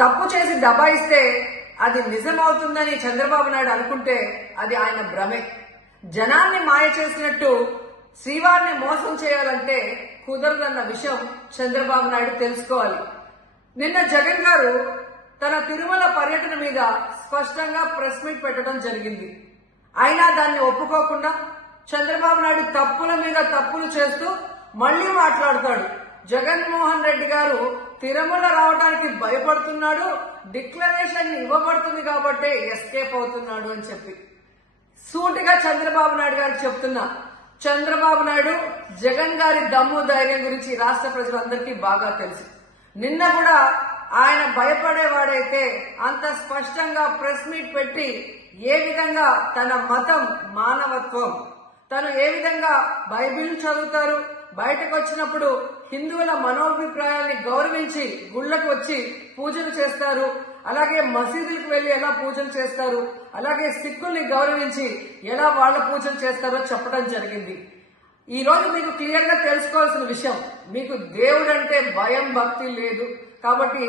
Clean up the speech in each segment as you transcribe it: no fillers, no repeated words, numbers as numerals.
తప్పు చేసి దబాయిస్తే అది నిజమవుతుందని చంద్రబాబు నాయుడు అనుకుంటే అది ఆయన భ్రమే. జనాన్ని మాయ చేసినట్టు శ్రీవారిని మోసం చేయాలంటే కుదరదన్న విషయం చంద్రబాబు నాయుడు తెలుసుకోవాలి. నిన్న జగన్ గారు తన తిరుమల పర్యటన మీద స్పష్టంగా ప్రెస్ మీట్ పెట్టడం జరిగింది. అయినా దాన్ని ఒప్పుకోకుండా చంద్రబాబు నాయుడు తప్పుల మీద తప్పులు చేస్తూ మళ్లీ మాట్లాడతాడు. జగన్మోహన్ రెడ్డి గారు తిరుమల రావడానికి భయపడుతున్నాడు, డిక్లరేషన్ ఇవ్వబడుతుంది కాబట్టి ఎస్కేప్ అవుతున్నాడు అని చెప్పి సూటిగా చంద్రబాబు నాయుడు గారికి చెప్తున్నా. చంద్రబాబు నాయుడు జగన్ గారి దమ్ము ధైర్యం గురించి రాష్ట్ర ప్రజలందరికీ బాగా తెలుసు. నిన్న కూడా ఆయన భయపడేవాడైతే అంత స్పష్టంగా ప్రెస్ మీట్ పెట్టి ఏ విధంగా తన మతం మానవత్వం, తను ఏ విధంగా బైబిల్ చదువుతారు, బయటకు వచ్చినప్పుడు హిందువుల మనోభిప్రాయాల్ని గౌరవించి గుళ్లకు వచ్చి పూజలు చేస్తారు, అలాగే మసీదులకు వెళ్లి ఎలా పూజలు చేస్తారు, అలాగే సిక్కుల్ని గౌరవించి ఎలా వాళ్ల పూజలు చేస్తారో చెప్పడం జరిగింది. ఈ రోజు మీకు క్లియర్ గా తెలుసుకోవాల్సిన విషయం, మీకు దేవుడు అంటే భయం భక్తి లేదు కాబట్టి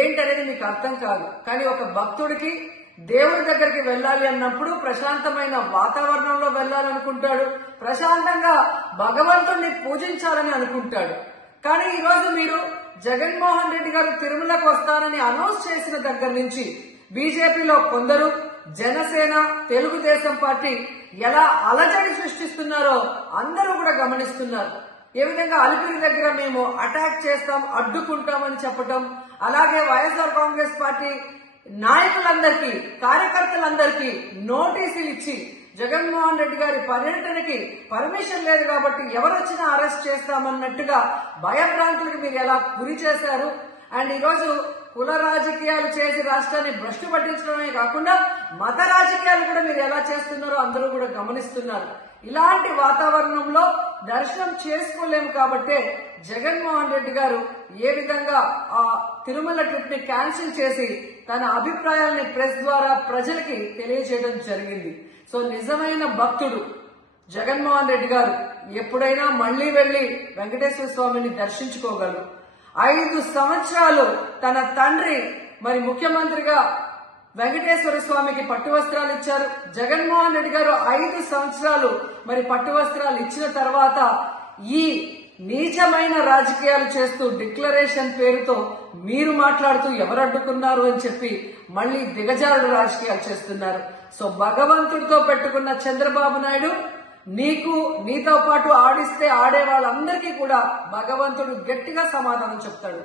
ఏంటనేది మీకు అర్థం కాదు. కానీ ఒక భక్తుడికి దేవుడి దగ్గరికి వెళ్ళాలి అన్నప్పుడు ప్రశాంతమైన వాతావరణంలో వెళ్ళాలనుకుంటాడు, ప్రశాంతంగా భగవంతుణ్ణి పూజించాలని అనుకుంటాడు. కానీ ఈ రోజు మీరు జగన్మోహన్ రెడ్డి గారు తిరుమలకు వస్తారని అనౌన్స్ చేసిన దగ్గర నుంచి బీజేపీలో కొందరు, జనసేన, తెలుగుదేశం పార్టీ ఎలా అలజడి సృష్టిస్తున్నారో అందరూ కూడా గమనిస్తున్నారు. ఏ విధంగా అలిపిరి దగ్గర మేము అటాక్ చేస్తాం, అడ్డుకుంటామని చెప్పటం, అలాగే వైఎస్ఆర్ కాంగ్రెస్ పార్టీ నాయకులందరికీ, కార్యకర్తలందరికీ నోటీసులు ఇచ్చి జగన్మోహన్ రెడ్డి గారి పర్యటనకి పర్మిషన్ లేదు కాబట్టి ఎవరొచ్చినా అరెస్ట్ చేస్తామన్నట్టుగా భయభ్రాంతులకు మీరు ఎలా గురి చేశారు. అండ్ ఈరోజు కుల రాజకీయాలు చేసి రాష్ట్రాన్ని భ్రష్టు పట్టించడమే కాకుండా మత రాజకీయాలు కూడా మీరు ఎలా చేస్తున్నారో అందరూ కూడా గమనిస్తున్నారు. ఇలాంటి వాతావరణంలో దర్శనం చేసుకోలేము కాబట్టే జగన్మోహన్ రెడ్డి గారు ఏ విధంగా ఆ తిరుమల ట్రిప్ ని క్యాన్సిల్ చేసి తన అభిప్రాయాల్ని ప్రెస్ ద్వారా ప్రజలకి తెలియజేయడం జరిగింది. సో నిజమైన భక్తుడు జగన్మోహన్ రెడ్డి గారు ఎప్పుడైనా మళ్లీ వెళ్లి వెంకటేశ్వర స్వామిని దర్శించుకోగలరు. 5 సంవత్సరాలు తన తండ్రి మరి ముఖ్యమంత్రిగా వెంకటేశ్వర స్వామికి పట్టు వస్త్రాలు ఇచ్చారు. జగన్మోహన్ రెడ్డి గారు 5 సంవత్సరాలు మరి పట్టు వస్త్రాలు ఇచ్చిన తర్వాత ఈ నీచమైన రాజకీయాలు చేస్తూ డిక్లరేషన్ పేరుతో మీరు మాట్లాడుతూ ఎవరు అడ్డుకున్నారు అని చెప్పి మళ్లీ దిగజారుడు రాజకీయాలు చేస్తున్నారు. సో భగవంతుడితో పెట్టుకున్న చంద్రబాబు నాయుడు నీతో పాటు ఆడిస్తే ఆడే వాళ్ళందరికీ కూడా భగవంతుడు గట్టిగా సమాధానం చెప్తాడు.